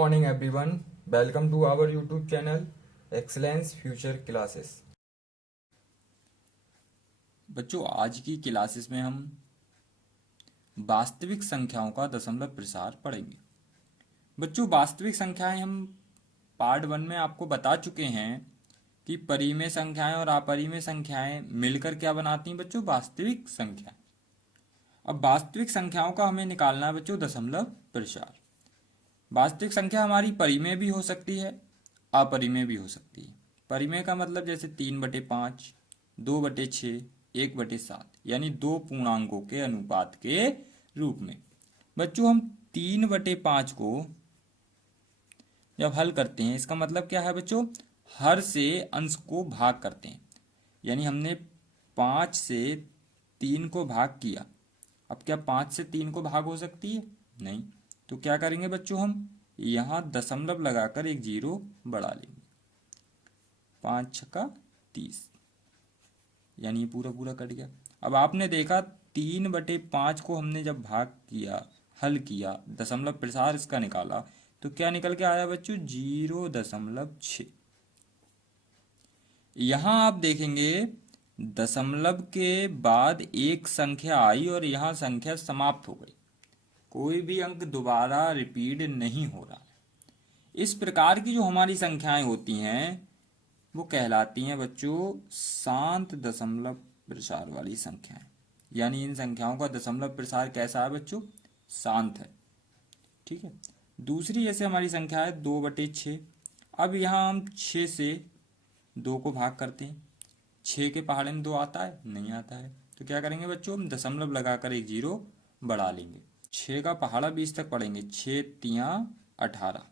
Morning everyone, welcome to our YouTube channel Excellence Future Classes। बच्चों, आज की classes में हम वास्तविक संख्याओं का दशमलव प्रसार पढ़ेंगे। बच्चों, वास्तविक संख्याएं हम पार्ट 1 में आपको बता चुके हैं कि परिमेय संख्याएं और अपरिमेय संख्याएं मिलकर क्या बनाती हैं बच्चों, वास्तविक संख्या। अब वास्तविक संख्याओं का हमें निकालना है बच्चों दशमलव प्रसार। वास्तविक संख्या हमारी परिमेय भी हो सकती है, अपरिमेय भी हो सकती है। परिमेय का मतलब जैसे 3/5, 2/6, 1/7, यानी दो पूर्णांकों के अनुपात के रूप में। बच्चों, हम 3/5 को जब हल करते हैं, इसका मतलब क्या है बच्चों, हर से अंश को भाग करते हैं। यानी हमने 5 से 3 को भाग किया। अब क्या 5 से 3 को भाग हो सकती है? नहीं। तो क्या करेंगे बच्चों, हम यहाँ दशमलव लगाकर एक जीरो बढ़ा लेंगे। 5 छक्का 30, यानी ये पूरा पूरा कट गया। अब आपने देखा 3/5 को हमने जब भाग किया, हल किया, दशमलव प्रसार इसका निकाला, तो क्या निकल के आया बच्चों, 0.6। यहां आप देखेंगे दशमलव के बाद एक संख्या आई और यहां संख्या समाप्त हो गई। कोई भी अंक दोबारा रिपीट नहीं हो रहा। इस प्रकार की जो हमारी संख्याएं होती हैं वो कहलाती हैं बच्चों शांत दशमलव प्रसार वाली संख्याएं। यानी इन संख्याओं का दशमलव प्रसार कैसा है बच्चों, शांत है। ठीक है। दूसरी जैसे हमारी संख्या है 2/6। अब यहाँ हम 6 से 2 को भाग करते हैं। 6 के पहाड़े में 2 आता है? नहीं आता है। तो क्या करेंगे बच्चों, हम दशमलव लगाकर एक जीरो बढ़ा लेंगे। 6 का पहाड़ा 20 तक पढ़ेंगे। 6 तिया 18।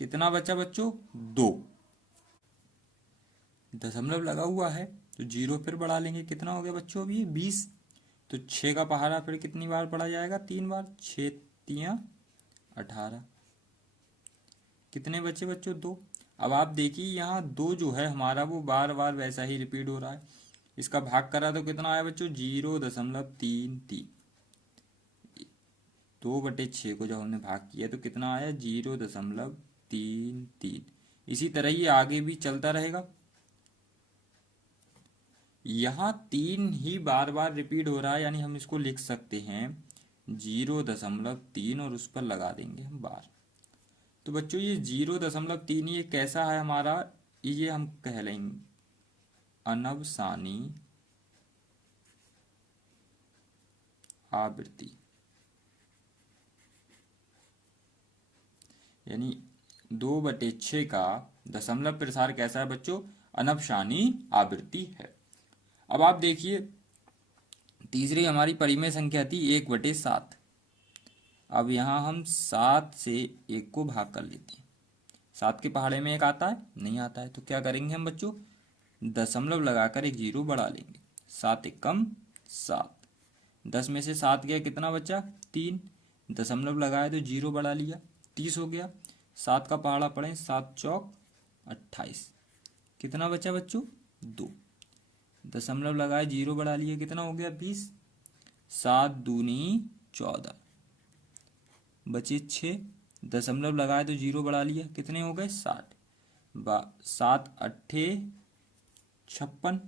कितना बचा बच्चों, 2। दशमलव लगा हुआ है तो जीरो फिर बढ़ा लेंगे। कितना हो गया बच्चों, अभी 20। तो 6 का पहाड़ा फिर कितनी बार पढ़ा जाएगा, 3 बार। 6 तिया 18। कितने बचे बच्चों, 2। अब आप देखिए यहाँ 2 जो है हमारा वो बार बार वैसा ही रिपीट हो रहा है। इसका भाग करा तो कितना आया बच्चों, 0.33। 2/6 को जब हमने भाग किया तो कितना आया, 0.33। इसी तरह ये आगे भी चलता रहेगा। यहाँ 3 ही बार बार रिपीट हो रहा है, यानी हम इसको लिख सकते हैं 0.3 और उस पर लगा देंगे हम बार। तो बच्चों ये 0.3 ये कैसा है हमारा, ये हम कह लेंगे अनवसानी आवृत्ति। यानी 2/6 का दशमलव प्रसार कैसा है बच्चों, अनवसानी आवृत्ति है। अब आप देखिए तीसरी हमारी परिमेय संख्या थी 1/7। अब यहाँ हम 7 से 1 को भाग कर लेते हैं। 7 के पहाड़े में 1 आता है? नहीं आता है। तो क्या करेंगे हम बच्चों, दशमलव लगाकर एक जीरो बढ़ा लेंगे। 7 एकम 7। 10 में से 7 गया, कितना बचा, 3। दशमलव लगाया तो जीरो बढ़ा लिया, 30 हो गया। 7 का पहाड़ा पढ़ें, 7 चौक 28। कितना बचा बच्चों, 2। दशमलव लगाए, जीरो बढ़ा लिया, कितना हो गया, 20। 7 दूनी 14, बचे 6। दशमलव लगाए तो जीरो बढ़ा लिया, कितने हो गए, 60। 7 अट्ठे 56,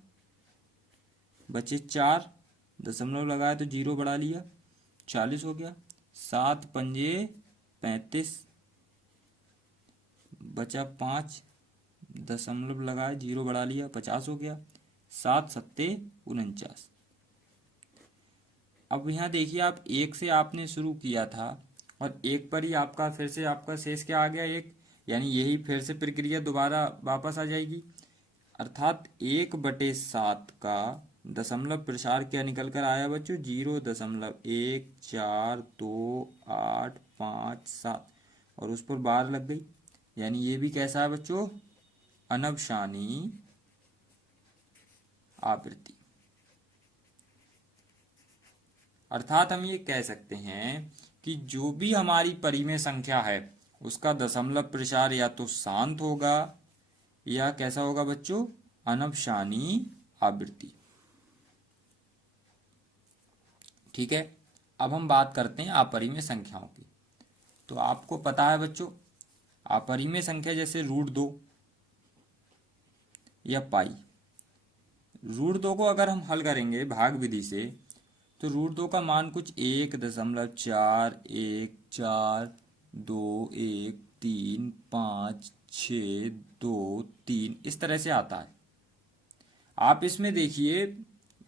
बचे 4। दशमलव लगाए तो जीरो बढ़ा लिया, 40 हो गया। 7 पंजे 35, बचा 5। दशमलव लगाए, जीरो बढ़ा लिया, 50 हो गया। 7 सत्ते 49। अब यहाँ देखिए आप 1 से आपने शुरू किया था और 1 पर ही आपका फिर से आपका शेष क्या आ गया, 1। यानी यही फिर से प्रक्रिया दोबारा वापस आ जाएगी। अर्थात 1/7 का दशमलव प्रसार क्या निकल कर आया बच्चों, 0.142857 और उस पर बार लग गई। यानी ये भी कैसा है बच्चों, अनवसानी आवृत्ति। अर्थात हम ये कह सकते हैं कि जो भी हमारी परिमेय संख्या है उसका दशमलव प्रसार या तो शांत होगा या कैसा होगा बच्चों, अनवसानी आवृत्ति। ठीक है। अब हम बात करते हैं अपरिमेय संख्याओं की। तो आपको पता है बच्चों अपरिमेय संख्या जैसे √2 या पाई। √2 को अगर हम हल करेंगे भाग विधि से तो √2 का मान कुछ 1.414213562 इस तरह से आता है। आप इसमें देखिए,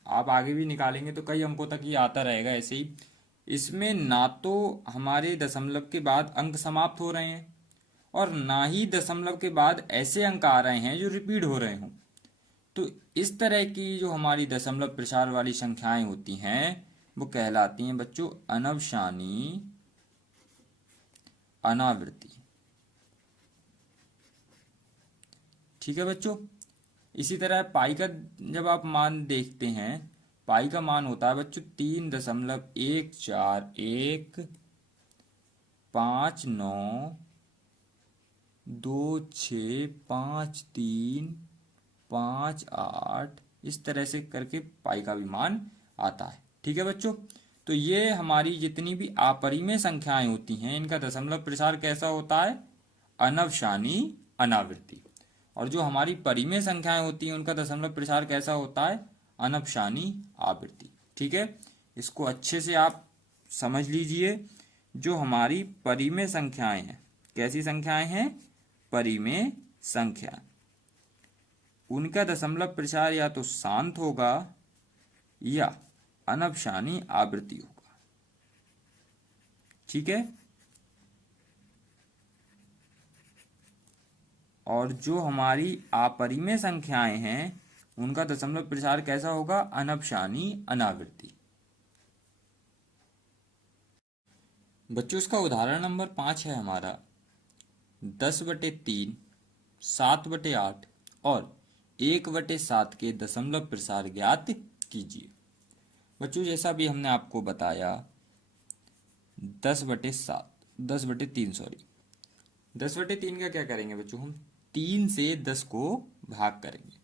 आप आगे भी निकालेंगे तो कई अंकों तक ये आता रहेगा ऐसे ही। इसमें ना तो हमारे दशमलव के बाद अंक समाप्त हो रहे हैं और ना ही दशमलव के बाद ऐसे अंक आ रहे हैं जो रिपीट हो रहे हों। तो इस तरह की जो हमारी दशमलव प्रसार वाली संख्याएं होती हैं वो कहलाती हैं बच्चों अनवशानी अनावृत्ति। ठीक है बच्चों। इसी तरह पाई का जब आप मान देखते हैं, पाई का मान होता है बच्चों 3.14159265358 इस तरह से करके पाई का भी मान आता है। ठीक है बच्चों। तो ये हमारी जितनी भी अपरिमेय संख्याएं होती हैं इनका दशमलव प्रसार कैसा होता है? अनवशानी अनावृत्ति। और जो हमारी परिमेय संख्याएं होती हैं उनका दशमलव प्रसार कैसा होता है? अनवशानी आवृत्ति। ठीक है, इसको अच्छे से आप समझ लीजिए। जो हमारी परिमेय संख्याएं हैं, कैसी संख्याएं हैं? परिमेय संख्या, उनका दशमलव प्रसार या तो शांत होगा या अनवशानी आवृत्ति होगा। ठीक है। और जो हमारी अपरिमेय संख्याएं हैं उनका दशमलव प्रसार कैसा होगा? अनवशानी अनावृत्ति। बच्चों इसका उदाहरण नंबर 5 है हमारा 10/3, 7/8 और 1/7 के दशमलव प्रसार ज्ञात कीजिए। बच्चों जैसा भी हमने आपको बताया 10/3 सॉरी 10/3 का क्या करेंगे बच्चों? हम 3 से 10 को भाग करेंगे।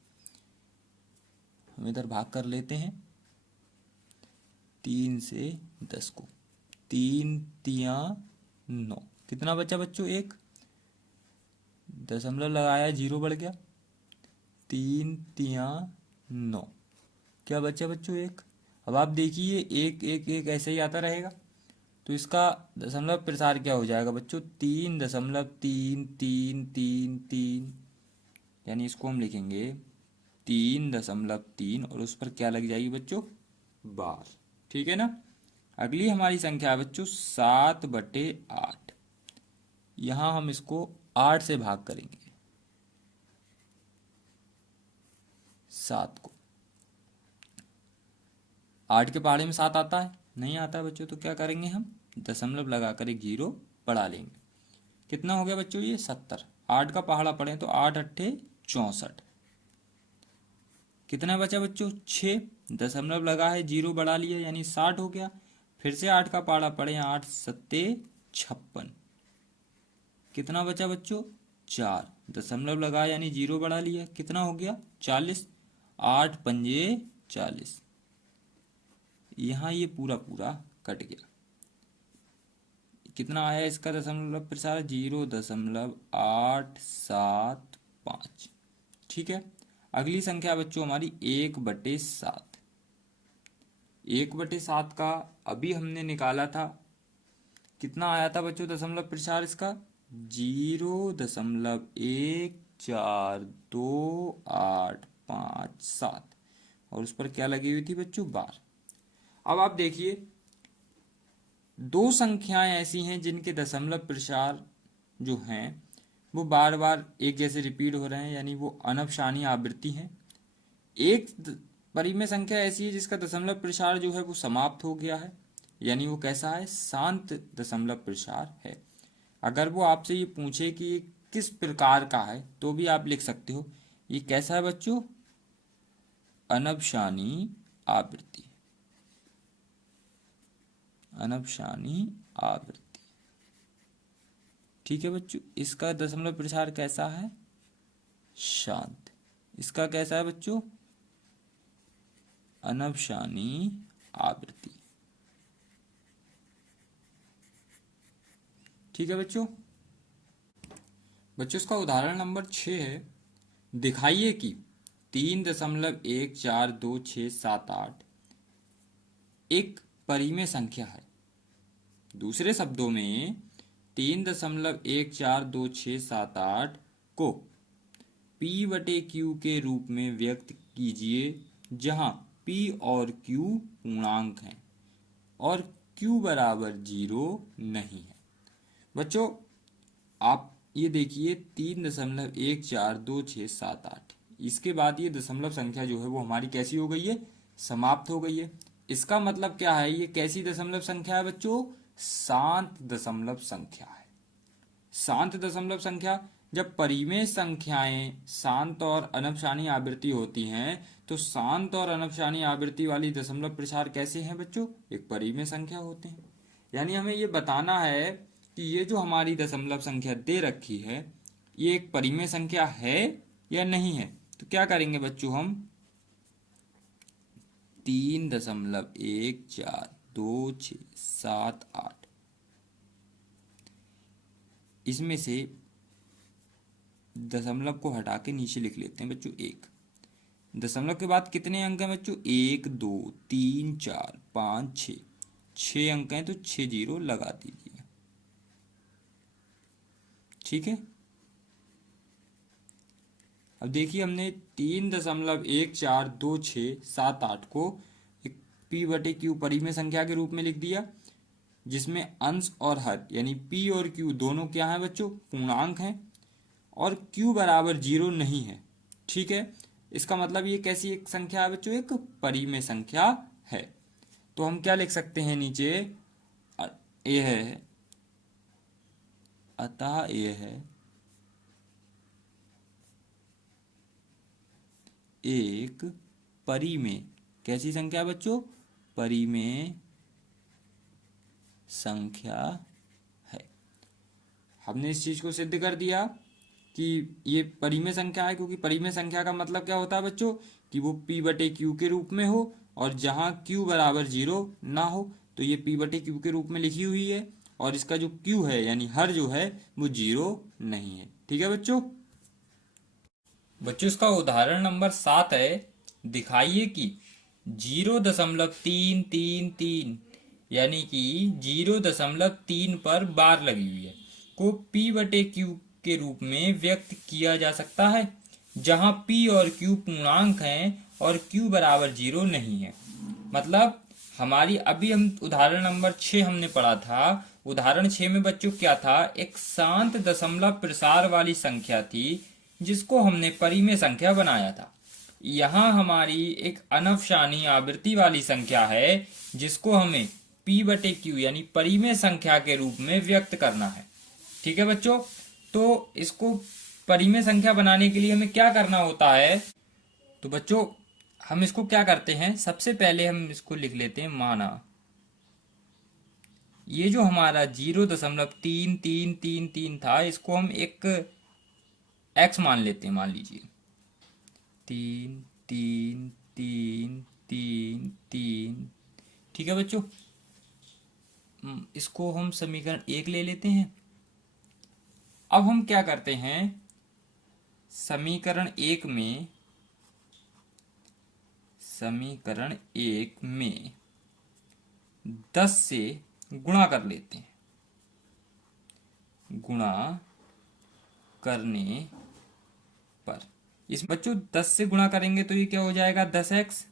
हम इधर भाग कर लेते हैं 3 से 10 को। 3 तिया 9, कितना बचा बच्चों? 1, दशमलव लगाया 0 बढ़ गया। 3 तिया 9, क्या बचा बच्चों? 1। अब आप देखिए 1 1 1 ऐसे ही आता रहेगा तो इसका दशमलव प्रसार क्या हो जाएगा बच्चों? 3.33333, यानी इसको हम लिखेंगे 3.3 और उस पर क्या लग जाएगी बच्चों? बार। ठीक है ना। अगली हमारी संख्या है बच्चों 7/8। यहां हम इसको 8 से भाग करेंगे 7 को। 8 के पहाड़े में 7 आता है? नहीं आता है बच्चों। तो क्या करेंगे हम? दशमलव लगाकर एक 0 बढ़ा लेंगे। कितना हो गया बच्चों? ये 70। 8 का पहाड़ा पढ़े तो 8 अट्ठे 64। कितना बचा बच्चों? 6। दशमलव लगा है 0 बढ़ा लिया यानी 60 हो गया। फिर से 8 का पहाड़ा पढ़े 8 सत्ते 56। कितना बचा बच्चों? 4। दशमलव लगा यानी 0 बढ़ा लिया, कितना हो गया? 40। 8 पंजे 40। यहाँ ये पूरा पूरा कट गया। कितना आया इसका दशमलव प्रसार? 0.875। ठीक है। अगली संख्या बच्चों हमारी 1/7। 1/7 का अभी हमने निकाला था, कितना आया था बच्चों दशमलव प्रसार इसका? 0.1428557 और उस पर क्या लगी हुई थी बच्चों? बार। अब आप देखिए दो संख्याएं ऐसी हैं जिनके दशमलव प्रसार जो हैं वो बार बार एक जैसे रिपीट हो रहे हैं, यानी वो अनवशानी आवृत्ति हैं। एक परिमेय संख्या ऐसी है जिसका दशमलव प्रसार जो है वो समाप्त हो गया है, यानी वो कैसा है? शांत दशमलव प्रसार है। अगर वो आपसे ये पूछे कि ये किस प्रकार का है तो भी आप लिख सकते हो ये कैसा है बच्चों? अनवशानी आवृत्ति। अनवशानी आवृत्ति। ठीक है बच्चों। इसका दशमलव प्रसार कैसा है? शांत। इसका कैसा है बच्चों? अनवशानी आवृत्ति। ठीक है बच्चों। बच्चों इसका उदाहरण नंबर 6 है। दिखाइए कि 3.14267 एक परिमेय संख्या है। दूसरे शब्दों में 3.14267 को P बटे Q के रूप में व्यक्त कीजिए, जहां P और Q पूर्णांक हैं और Q बराबर 0 नहीं है। बच्चों आप ये देखिए 3.14267, इसके बाद ये दशमलव संख्या जो है वो हमारी कैसी हो गई है, समाप्त हो गई है। इसका मतलब क्या है, ये कैसी दशमलव संख्या है बच्चों, शांत दशमलव संख्या है। शांत दशमलव संख्या, जब परिमेय संख्याएं शांत और अनपशानी आवृत्ति होती हैं तो शांत और अनपशानी आवृत्ति वाली दशमलव प्रसार कैसे हैं बच्चों, एक परिमेय संख्या होते हैं। यानी हमें ये बताना है कि ये जो हमारी दशमलव संख्या दे रखी है ये एक परिमेय संख्या है या नहीं है। तो क्या करेंगे बच्चों, हम 3.14267 इसमें से दशमलव को हटा के नीचे लिख लेते हैं बच्चों 1। दशमलव के बाद कितने अंक हैं बच्चों, 1 2 3 4 5 6, 6 अंक हैं तो 6 जीरो लगा दीजिए। ठीक है, अब देखिए हमने 3.14267 को एक P बटे Q परिमेय संख्या के रूप में लिख दिया, जिसमें अंश और हर यानी P और Q दोनों क्या हैं बच्चों, पूर्णांक हैं और Q बराबर 0 नहीं है। ठीक है, इसका मतलब ये कैसी एक संख्या है बच्चों, एक परिमेय संख्या है। तो हम क्या लिख सकते हैं नीचे, ये है, अतः ये है एक परिमेय, कैसी संख्या बच्चों, परिमेय संख्या है। हमने इस चीज को सिद्ध कर दिया कि ये परिमेय संख्या है, क्योंकि परिमेय संख्या का मतलब क्या होता है बच्चों, कि वो P बटे Q के रूप में हो और जहां Q बराबर 0 ना हो। तो ये P बटे Q के रूप में लिखी हुई है और इसका जो Q है यानी हर जो है वो 0 नहीं है। ठीक है बच्चों, इसका उदाहरण नंबर 7 है। दिखाइए कि 0.333 यानी कि 0.3 पर बार लगी हुई है को P बटे Q के रूप में व्यक्त किया जा सकता है, जहां P और Q पूर्णांक हैं और Q बराबर 0 नहीं है। मतलब हमारी अभी हम उदाहरण नंबर 6 हमने पढ़ा था। उदाहरण 6 में बच्चों क्या था, एक शांत दशमलव प्रसार वाली संख्या थी जिसको हमने परिमेय संख्या बनाया था। यहाँ हमारी एक अनफशानी आवृत्ति वाली संख्या है जिसको हमें P बटे Q यानी परिमेय संख्या के रूप में व्यक्त करना है। ठीक है बच्चों, तो इसको परिमेय संख्या बनाने के लिए हमें क्या करना होता है, तो बच्चों हम इसको क्या करते हैं, सबसे पहले हम इसको लिख लेते हैं माना। ये जो हमारा 0.3333 था इसको हम एक x मान लेते हैं, मान लीजिए 3 3 3 3 3। ठीक है बच्चों, इसको हम समीकरण 1 ले लेते हैं। अब हम क्या करते हैं, समीकरण 1 में 10 से गुणा कर लेते हैं। गुणा करने पर इस बच्चों 10 से गुणा करेंगे तो ये क्या हो जाएगा, 10x।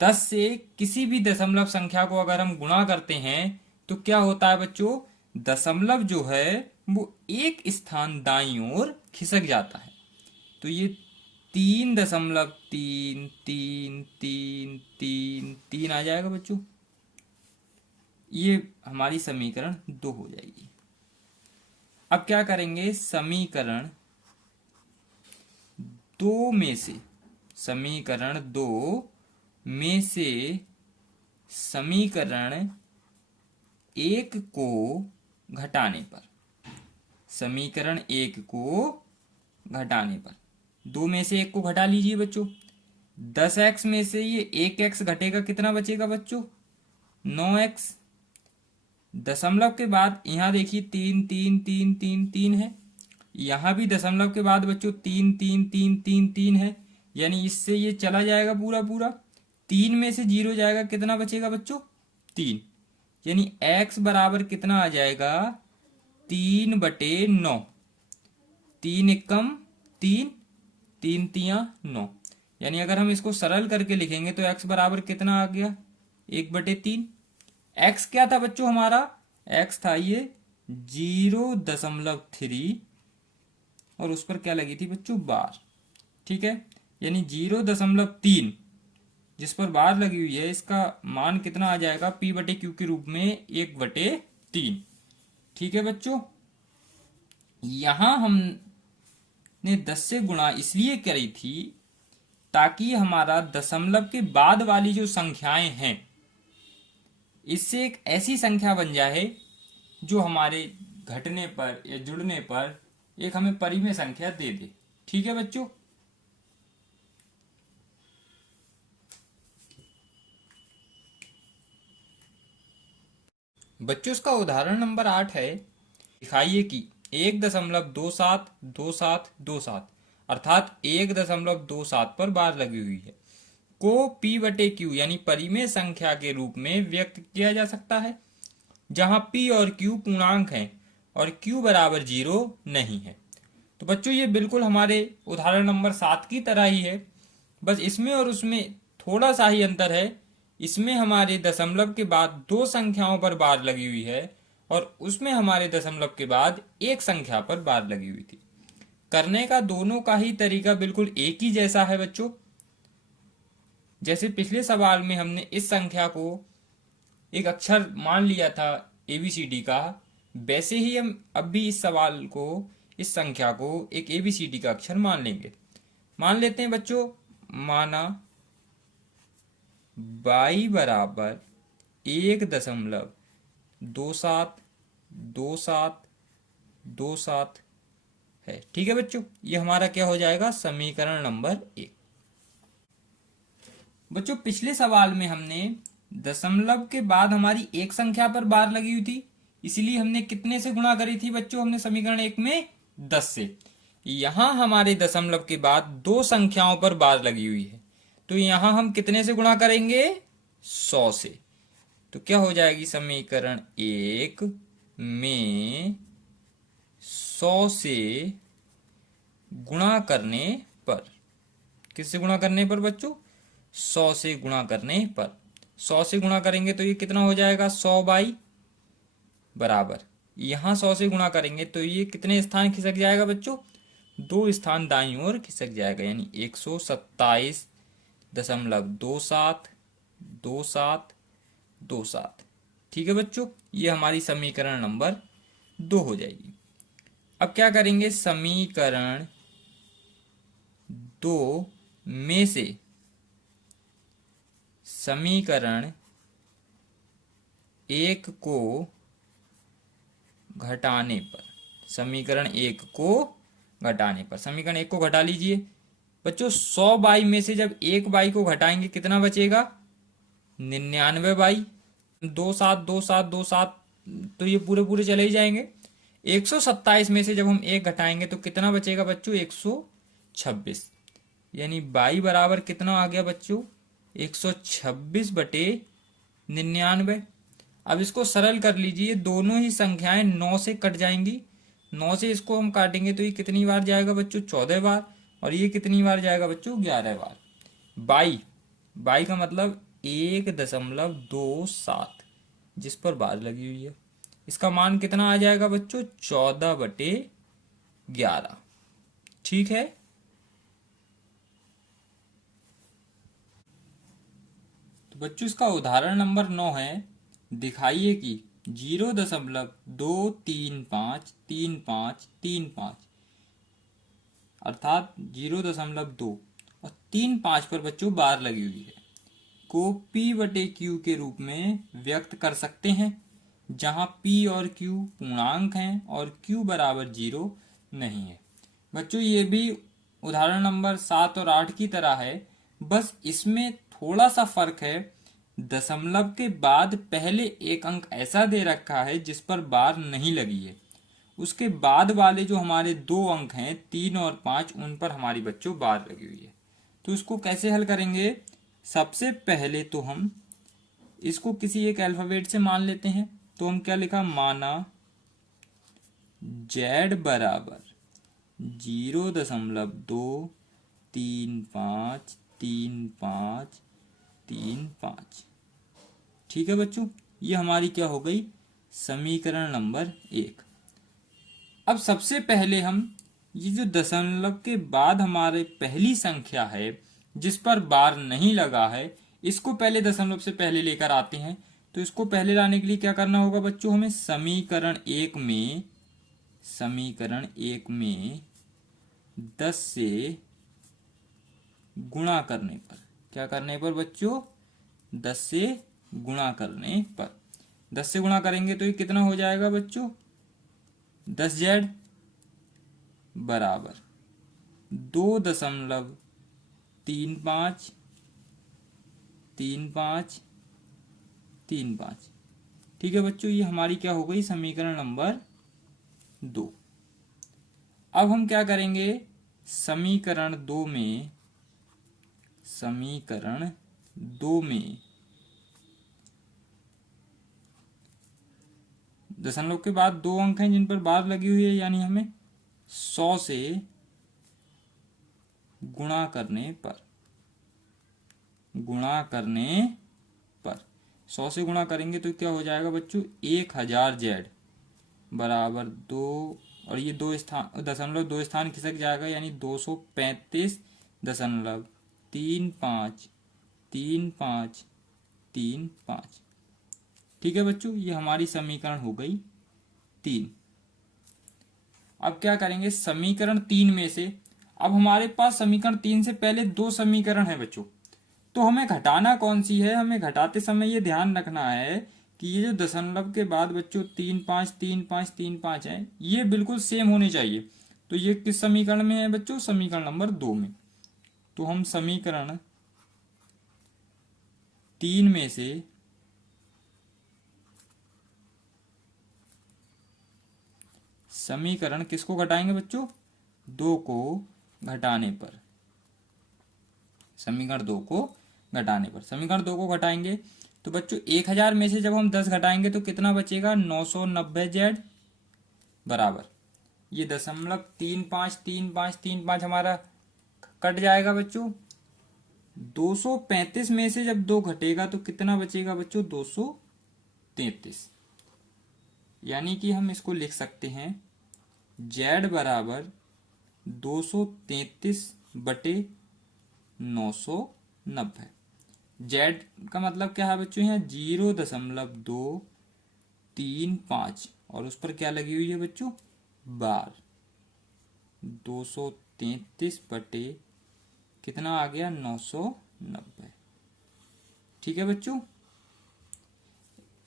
10 से किसी भी दशमलव संख्या को अगर हम गुणा करते हैं तो क्या होता है बच्चों, दशमलव जो है वो एक स्थान दाईं ओर खिसक जाता है। तो ये 3.33333 आ जाएगा बच्चों। ये हमारी समीकरण 2 हो जाएगी। अब क्या करेंगे, समीकरण 2 में से समीकरण 1 को घटाने पर, समीकरण 1 को घटाने पर 2 में से 1 को घटा लीजिए बच्चों। 10x में से ये 1x घटेगा, कितना बचेगा बच्चों, 9x। दशमलव के बाद यहां देखिए 3 3 3 3 3 है यहाँ भी दशमलव के बाद बच्चों 3 3 3 3 3 है, यानी इससे ये चला जाएगा पूरा पूरा। 3 में से 0 जाएगा, कितना बचेगा बच्चों? 3। यानी x बराबर कितना आ जाएगा? 3/9। 3 एकम 3, 3 तियां 9। यानी अगर हम इसको सरल करके लिखेंगे तो x बराबर कितना आ गया? 1/3। x क्या था बच्चों हमारा? x था ये 0.3 और उस पर क्या लगी थी बच्चों? बार। ठीक है, यानी 0.3 जिस पर बार लगी हुई है, इसका मान कितना आ जाएगा? p/q के रूप में 1/3। ठीक है बच्चों, यहां हमने 10 से गुणा इसलिए करी थी ताकि हमारा दशमलव के बाद वाली जो संख्याएं हैं इससे एक ऐसी संख्या बन जाए जो हमारे घटने पर या जुड़ने पर एक हमें परिमेय संख्या दे दे। ठीक है बच्चों, इसका उदाहरण नंबर 8 है। दिखाइए कि 1.272727 अर्थात 1.27 पर बार लगी हुई है को p/q यानी परिमेय संख्या के रूप में व्यक्त किया जा सकता है, जहां p और q पूर्णांक हैं और q बराबर 0 नहीं है। तो बच्चों ये बिल्कुल हमारे उदाहरण नंबर 7 की तरह ही है, बस इसमें और उसमें थोड़ा सा ही अंतर है। इसमें हमारे दशमलव के बाद 2 संख्याओं पर बार लगी हुई है और उसमें हमारे दशमलव के बाद एक संख्या पर बार लगी हुई थी। करने का दोनों का ही तरीका बिल्कुल एक ही जैसा है बच्चों। जैसे पिछले सवाल में हमने इस संख्या को एक अक्षर मान लिया था ABCD का, वैसे ही हम अब भी इस सवाल को, इस संख्या को एक ABCD का अक्षर मान लेंगे। मान लेते हैं बच्चों, माना y बराबर 1.272727 है। ठीक है बच्चों, ये हमारा क्या हो जाएगा? समीकरण नंबर 1। बच्चों पिछले सवाल में हमने दशमलव के बाद हमारी एक संख्या पर बार लगी हुई थी, इसलिए हमने कितने से गुणा करी थी बच्चों? हमने समीकरण 1 में 10 से। यहां हमारे दशमलव के बाद 2 संख्याओं पर बार लगी हुई है, तो यहां हम कितने से गुणा करेंगे? 100 से। तो क्या हो जाएगी? समीकरण 1 में 100 से गुणा करने पर, किससे गुणा करने पर बच्चों? 100 से गुणा करने पर। 100 से गुणा करेंगे तो ये कितना हो जाएगा? 100/, बराबर यहां 100 से गुणा करेंगे तो ये कितने स्थान खिसक जाएगा बच्चों? 2 स्थान दाईं ओर खिसक जाएगा, यानी 127.272727। ठीक है बच्चों, ये हमारी समीकरण नंबर 2 हो जाएगी। अब क्या करेंगे? समीकरण 2 में से समीकरण 1 को घटाने पर, समीकरण 1 को घटाने पर, समीकरण 1 को घटा लीजिए बच्चों। 100/, में से जब 1/, को घटाएंगे कितना बचेगा? 99/। 272727, तो ये पूरे पूरे चले ही जाएंगे। 127 में से जब हम 1 घटाएंगे तो कितना बचेगा बच्चों? 126। यानी बाई बराबर कितना आ गया बच्चों? 126/99। अब इसको सरल कर लीजिए, दोनों ही संख्याएं 9 से कट जाएंगी। 9 से इसको हम काटेंगे तो ये कितनी बार जाएगा बच्चों? 14 बार। और ये कितनी बार जाएगा बच्चों? 11 बार। बाई का मतलब 1.27 जिस पर बार लगी हुई है, इसका मान कितना आ जाएगा बच्चों? 14/11। ठीक है, तो बच्चों इसका उदाहरण नंबर 9 है। दिखाइए कि 0.2353535 अर्थात 0.2 और 35 पर बच्चों बार लगी हुई है को p/q के रूप में व्यक्त कर सकते हैं, जहां p और q पूर्णांक हैं और q बराबर 0 नहीं है। बच्चों ये भी उदाहरण नंबर 7 और 8 की तरह है, बस इसमें थोड़ा सा फर्क है। दशमलव के बाद पहले एक अंक ऐसा दे रखा है जिस पर बार नहीं लगी है, उसके बाद वाले जो हमारे दो अंक हैं 3 और 5, उन पर हमारी बच्चों बार लगी हुई है। तो इसको कैसे हल करेंगे? सबसे पहले तो हम इसको किसी एक अल्फाबेट से मान लेते हैं। तो हम क्या लिखा, माना z बराबर 0.2353535। ठीक है बच्चों, ये हमारी क्या हो गई, समीकरण नंबर 1। अब सबसे पहले हम ये जो दशमलव के बाद हमारे पहली संख्या है जिस पर बार नहीं लगा है, इसको पहले दशमलव से पहले लेकर आते हैं। तो इसको पहले लाने के लिए क्या करना होगा बच्चों, हमें समीकरण एक में 10 से गुणा करने पर, क्या करने पर बच्चों, 10 से गुणा करने पर, 10 से गुणा करेंगे तो ये कितना हो जाएगा बच्चों, 10z बराबर 2.353535। ठीक है बच्चों, ये हमारी क्या हो गई, समीकरण नंबर 2। अब हम क्या करेंगे, समीकरण दो में दशमलव के बाद दो अंक हैं जिन पर बार लगी हुई है, यानी हमें 100 से गुणा करने पर 100 से गुणा करेंगे तो क्या हो जाएगा बच्चों, 1000z बराबर 2, और ये दो स्थान दशमलव 2 स्थान खिसक जाएगा, यानी 235.353535। ठीक है बच्चों, ये हमारी समीकरण हो गई 3। अब क्या करेंगे, समीकरण 3 में से, अब हमारे पास समीकरण 3 से पहले दो समीकरण है बच्चों, तो हमें घटाना कौन सी है, हमें घटाते समय ये ध्यान रखना है कि ये जो दशमलव के बाद बच्चों 3 5 है, ये बिल्कुल सेम होने चाहिए। तो ये किस समीकरण में है बच्चों, समीकरण नंबर 2 में। तो हम समीकरण 3 में से समीकरण किसको घटाएंगे बच्चों, 2 को घटाने पर, समीकरण 2 को घटाएंगे तो बच्चों 1000 में से जब हम 10 घटाएंगे तो कितना बचेगा, 990z बराबर, ये दशमलव 353535 हमारा कट जाएगा बच्चों। 235 में से जब 2 घटेगा तो कितना बचेगा बच्चों, 233। यानी कि हम इसको लिख सकते हैं z बराबर 233/990। z का मतलब क्या है बच्चों, यहाँ 0.235 और उस पर क्या लगी हुई है बच्चों, बार। 233 बटे कितना आ गया, 990। ठीक है बच्चों,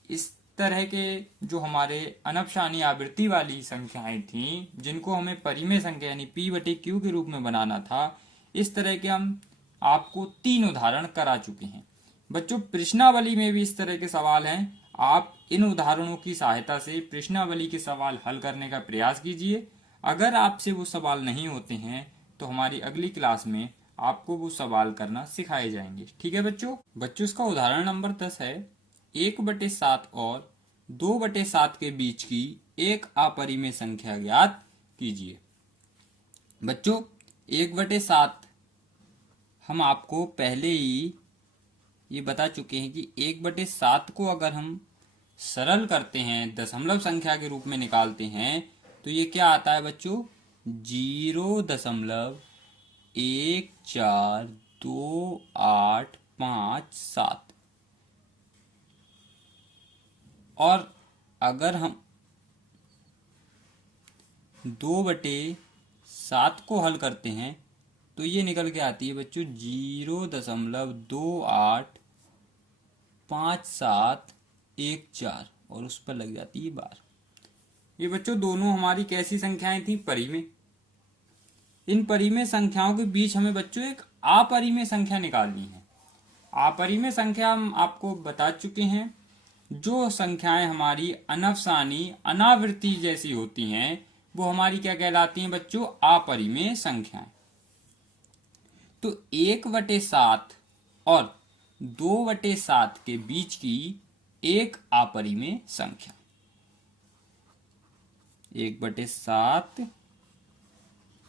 इस तरह के जो हमारे अनपशानी आवृत्ति वाली संख्याएं थी, जिनको हमें परिमेय संख्या यानी p/q के रूप में बनाना था, इस तरह के हम आपको 3 उदाहरण करा चुके हैं बच्चों। प्रश्नावली में भी इस तरह के सवाल हैं, आप इन उदाहरणों की सहायता से प्रश्नावली के सवाल हल करने का प्रयास कीजिए। अगर आपसे वो सवाल नहीं होते हैं तो हमारी अगली क्लास में आपको वो सवाल करना सिखाए जाएंगे। ठीक है बच्चों, इसका उदाहरण नंबर 10 है, 1/7 और 2/7 के बीच की एक अपरिमेय संख्या ज्ञात कीजिए। बच्चों 1/7 हम आपको पहले ही ये बता चुके हैं कि 1/7 को अगर हम सरल करते हैं, दशमलव संख्या के रूप में निकालते हैं, तो ये क्या आता है बच्चों, 0.1428557। और अगर हम 2/7 को हल करते हैं तो ये निकल के आती है बच्चों 0.285714 और उस पर लग जाती है बार। ये बच्चों दोनों हमारी कैसी संख्याएं थी, परिमेय। इन परिमेय संख्याओं के बीच हमें बच्चों एक अपरिमेय संख्या निकालनी है। अपरिमेय संख्या हम आपको बता चुके हैं जो संख्याएं हमारी अनफसानी अनावृत्ति जैसी होती हैं वो हमारी क्या कहलाती हैं बच्चों? अपरिमेय संख्याएं। तो 1/7 और 2/7 के बीच की एक अपरिमेय संख्या। 1/7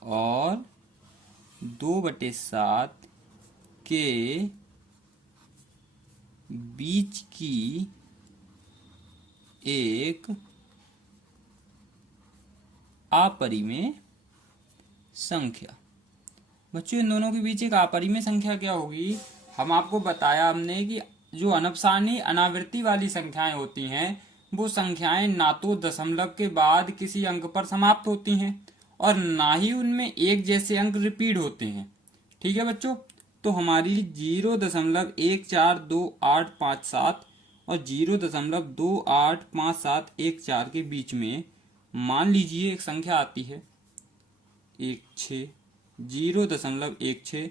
और 2/7 के बीच की एक अपरिमेय संख्या। बच्चों इन दोनों के बीच एक अपरिमेय संख्या क्या होगी? हम आपको बताया हमने कि जो अनफसानी अनावृत्ति वाली संख्याएं होती हैं वो संख्याएं ना तो दशमलव के बाद किसी अंक पर समाप्त होती हैं और ना ही उनमें एक जैसे अंक रिपीट होते हैं। ठीक है बच्चों, तो हमारी 0.142857 और 0.285714 के बीच में मान लीजिए एक संख्या आती है 16 0.16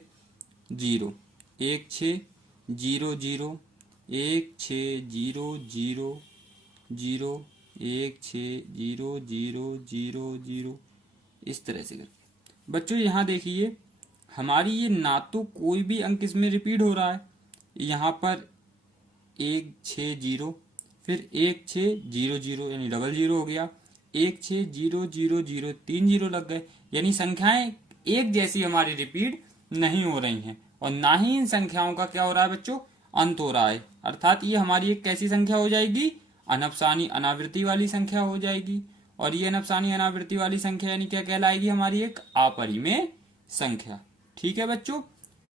0 1600 1600 0 160000 इस तरह से करके। बच्चों यहाँ देखिए हमारी ये ना तो कोई भी अंक इसमें रिपीट हो रहा है, यहाँ पर 160 फिर 1600 यानी डबल जीरो हो गया, 160000 3 जीरो लग गए, यानी संख्याएं एक जैसी हमारी रिपीट नहीं हो रही हैं और ना ही इन संख्याओं का क्या हो रहा है बच्चों? अंत हो रहा है। अर्थात ये हमारी एक कैसी संख्या हो जाएगी? अनफसानी अनावृत्ति वाली संख्या हो जाएगी। और ये अनफसानी अनावृत्ति वाली संख्या यानी क्या कहलाएगी? हमारी एक अपरिमेय संख्या। ठीक है बच्चों।